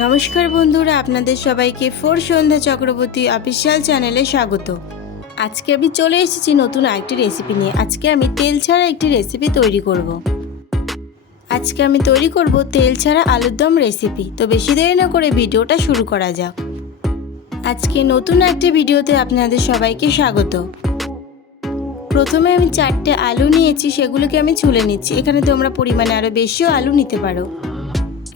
নমস্কার বন্ধুরা, আপনাদের সবাইকে ফোর সন্ধ্যা চক্রবর্তী অফিসিয়াল চ্যানেলে স্বাগত। আজকে আমি চলে এসেছি নতুন আরেকটি রেসিপি নিয়ে। আজকে আমি তেল ছাড়া একটি রেসিপি তৈরি করব। আজকে আমি তৈরি করব তেল ছাড়া আলুর দম রেসিপি। তো বেশি দেরি না করে ভিডিওটা শুরু করা যাক। আজকে নতুন একটি ভিডিওতে আপনাদের সবাইকে স্বাগত। প্রথমে আমি 4টে আলু নিয়েছি, সেগুলোকে আমি ছুলে নিচ্ছি। এখানে তোমরা পরিমাণে আরও বেশিও আলু নিতে পারো।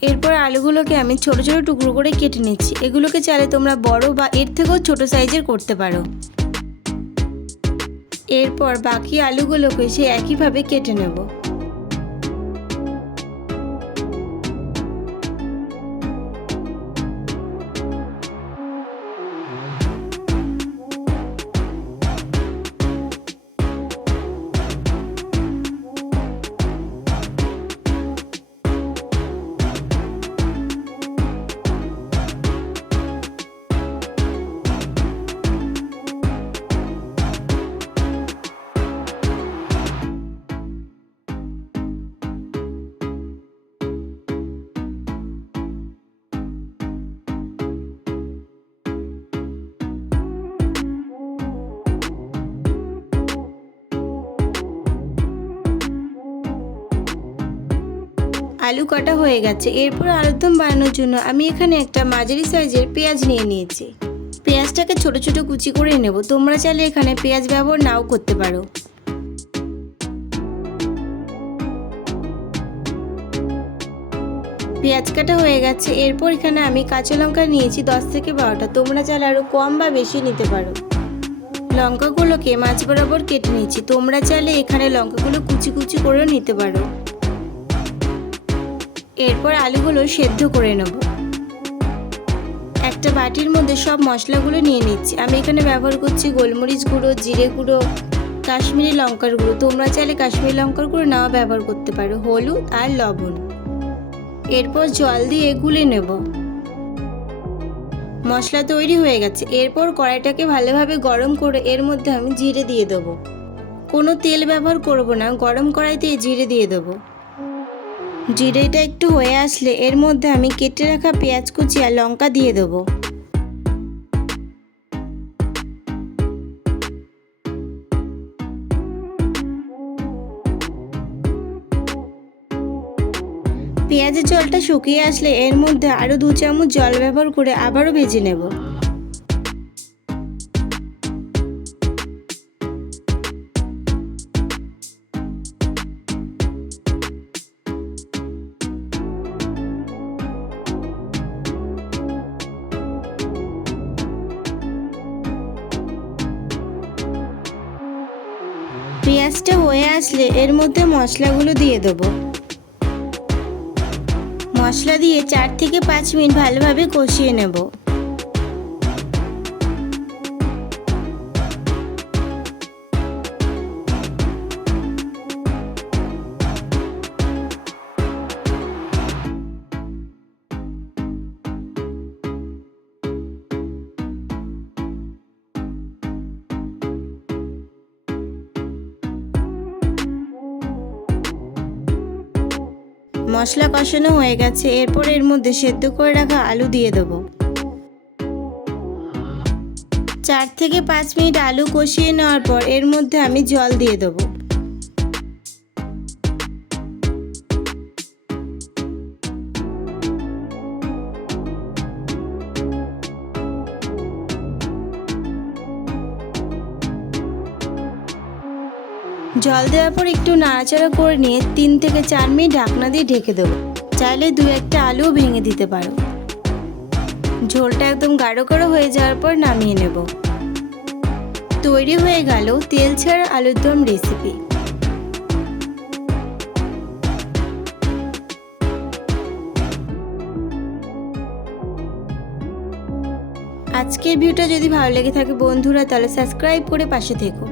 এরপর আলুগুলোকে আমি ছোট ছোট টুকরো করে কেটে নিচ্ছি। এগুলোকে চাইলে তোমরা বড় বা এর থেকেও ছোট সাইজের করতে পারো। এরপর বাকি আলুগুলোকে সে একইভাবে কেটে নেব। আলু কাটা হয়ে গেছে। এরপর আলুর দম বানানোর জন্য আমি এখানে একটা মাঝারি সাইজের পেঁয়াজ নিয়ে নিয়েছি। পেঁয়াজটাকে ছোট ছোট কুচি করে নেব। তোমরা চাইলে এখানে পেঁয়াজ ব্যবহার নাও করতে পারো। পেঁয়াজ কাটা হয়ে গেছে। এরপর এখানে আমি কাঁচা লঙ্কা নিয়েছি 10 থেকে 12টা। তোমরা চাইলে আরও কম বা বেশি নিতে পারো। লঙ্কাগুলোকে মাঝ বরাবর কেটে নিচ্ছি। তোমরা চাইলে এখানে লঙ্কাগুলো কুচি কুচি করেও নিতে পারো। এরপর আলুগুলো সেদ্ধ করে নেব। একটা বাটির মধ্যে সব মশলাগুলো নিয়ে নিচ্ছি। আমি এখানে ব্যবহার করছি গোলমরিচ গুঁড়ো, জিরে গুঁড়ো, কাশ্মীরি লঙ্কার গুঁড়ো। তোমরা চাইলে কাশ্মীরি লঙ্কার গুঁড়ো নাও ব্যবহার করতে পারো, হলুদ আর লবণ। এরপর জল দিয়ে গুলে নেব। মশলা তৈরি হয়ে গেছে। এরপর কড়াইটাকে ভালোভাবে গরম করে এর মধ্যে আমি জিরে দিয়ে দেবো। কোনো তেল ব্যবহার করব না, গরম কড়াইতে জিরে দিয়ে দেবো। জিরেটা একটু হয়ে আসলে এর মধ্যে আমি কেটে রাখা পেঁয়াজ কুচি আর লঙ্কা দিয়ে দেবো। পেঁয়াজের জলটা শুকিয়ে আসলে এর মধ্যে আরও 2 চামচ জল ব্যবহার করে আবারও ভেজে নেব। পেঁয়াজটা হয়ে আসলে এর মধ্যে মশলাগুলো দিয়ে দেবো। মশলা দিয়ে 4 থেকে 5 মিনিট ভালোভাবে কষিয়ে নেব। মশলা কষানো হয়ে গেছে। এরপর এর মধ্যে সেদ্ধ করে রাখা আলু দিয়ে দেবো। 4 থেকে 5 মিনিট আলু কষিয়ে নেওয়ার পর এর মধ্যে আমি জল দিয়ে দেবো। জল দেওয়ার পর একটু নাড়াচাড়া করে নিয়ে 3 থেকে 4 মিনিট ঢাকনা দিয়ে ঢেকে দেবো। চাইলে 2-1টা আলুও ভেঙে দিতে পারো। ঝোলটা একদম গাঢ় করে হয়ে যাওয়ার পর নামিয়ে নেব। তৈরি হয়ে গেল তেল ছাড়া আলুর দম রেসিপি। আজকের ভিডিওটা যদি ভালো লেগে থাকে বন্ধুরা, তাহলে সাবস্ক্রাইব করে পাশে থেকো।